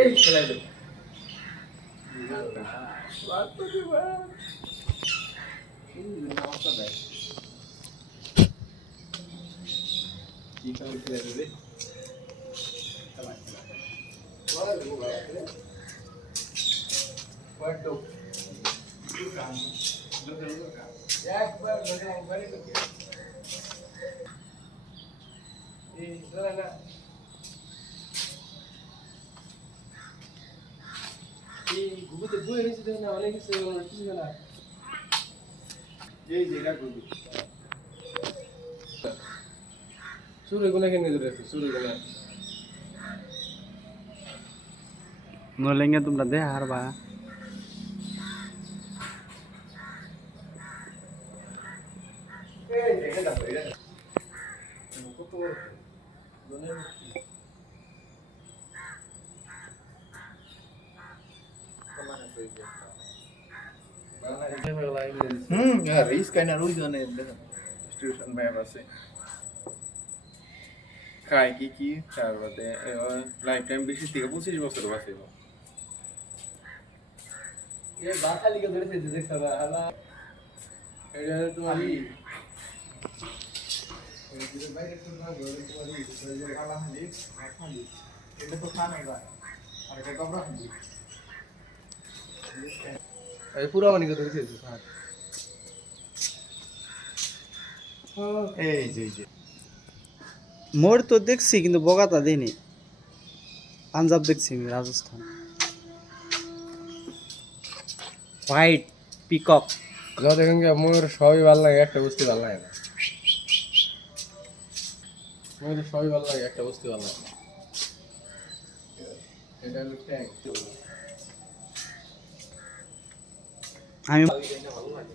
এই খেলাই দে বাদ তো দিবা এই নামটা দেয় কি করে খেলে দেবে খেলা বল গো বাবা পড়তো কি কাম দুটো একবার ধরে একবারই তো এই ধরে না এই গুগতে বই রয়েছে দেখুন না অনেক কিছু কিছু না এই জায়গা গুগু শুরু কোনা কেন ধরে শুরু কোনা নলেঙ্গে তোমরা দে হারবা এই জায়গা দাও এটা কত দোনে রিস্ক কাইনা রুই জনে স্টেশন ম্যাপ আছে খায় কি কি তারপরে লাইফ টাইম বেশি থেকে 25 বছর বাঁচে ये बात लिखे धरे थे देख सब हला এটা তোমারই এই বাইরে তো না ঘরে তোমারই এই আলা হালি খালি এটা তো খানা যায় আর এটা কবরা হালি এই পুরো মানি করে দিয়েছে স্যার এই যে মোর তো দেখছি কিন্তু বগাতা দেইনি পাঞ্জাব দেখছি আমি রাজস্থান হোয়াইট পিকক যা দেখেন কি মোর সবই ভালো লাগে একটা বস্তু ভালো লাগে না মোর সবই ভালো লাগে একটা বস্তু ভালো লাগে না এটা হলো ট্যাঙ্ক আমি ভালো লাগে